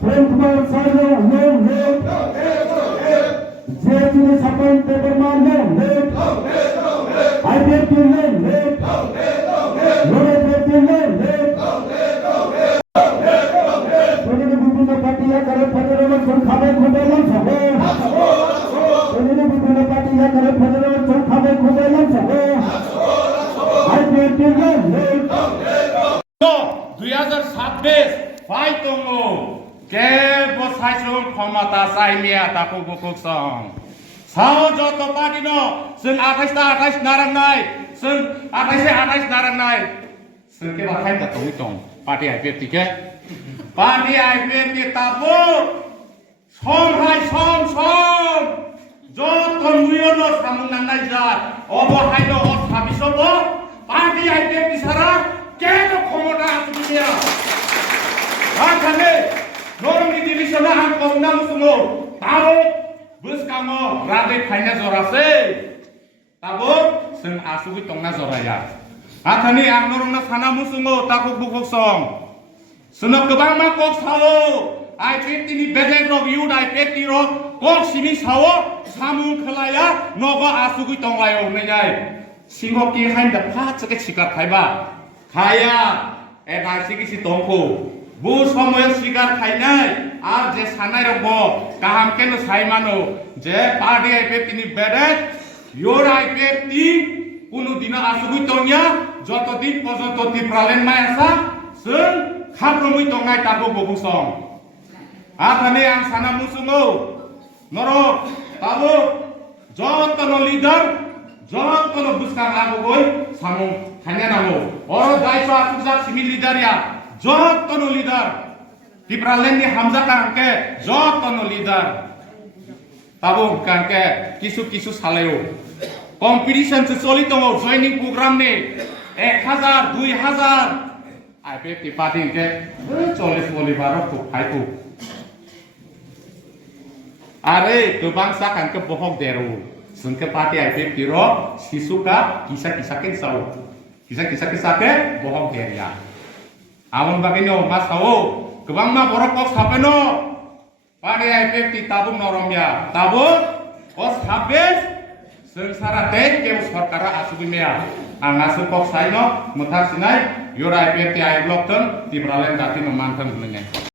Principal Sarno, no. JSU Sapan Paper Man, no. IPFT, no. NOAFT, no. বিভিন্ন party আকারে federation খাবে খুবেলাম সবে বিভিন্ন পার্টি আকারে ফেডারেশন খাবে খুবেলাম সবে IPFT, no. 2026 ফাই দङ কেবল সাইসুং ক্ষমতা চাইমিয়া তাকো বুকুক সং साव जत पार्टी न जों 28 नारांनाय जों 28 नारांनाय जों के बाखाय दा दं पार्टी आइपिएफटी के पार्टी आइपिएफटी ताबो सम जत नुयो सामुं नांनाय जा अबहाय न अ साबिसबो पार्टी आइपिएफटी सारा केनो क्षमता आसुबिया आखाने नरमनि डिभिसना आं कमना मुसुमो Tabo Buskamo rade faina zorase tabo जों आसुगि तंना जराया आथानि आं नरंना साना मुसुङो ताखौ बुकक सं जोंनो गोबां मा कक सावो आइपिएफटी नि बेकग्राउन्ड इउथ आइपिएफटी रो कक सिनि सावो सामु खलाया नगो आसुगि तंलायो नैनाय सिंह कि हाइन दा फाचके सिकार खायबा खाया एनासिगि सि तंखौ बु समय सिगार खायनाय আর যে সানাই রব কাহাম কেন সাইমানো যে পার্টি আইপিএফটি নি বেড়ে ইয়োর আইপিএফটি কোনো দিন আসুগুই তনিয়া যতদিন পর্যন্ত ত্রিপুরালেন মাই আসা जों খাবরমুই তংনাই তাবো বগুসং আথানে আং সানা মুসুঙো নরক তাবো যতন লিডার যতন বুসকাং আগবই সামু খাইনা নামো অর দাইসা তুজা সিমি লিডারিয়া যতন leader Tiralen ni Hamzah kangke jotono leader tabung kangke kisu saleo competition sesoli tongo joining program ni 1000 2000 IPFT party ke 40 boleh tu haiku are kebangsa kangke bohong deru sengke party IPFT ro sisuka kisah ke sau kisah ke bohong deria amun bagino mas sao गोबां मा बरफ कक सापेनो party आइपिएफटी ताबुं नरमया ताबुं ओ साबेस जों सारा देश के सरकारा आसुगिमेया आं आसु कक साइनो मोथार सिनाय योर आइपिएफटी आइ ब्लक थन टिब्रालेन दाति नो मानथन होननाय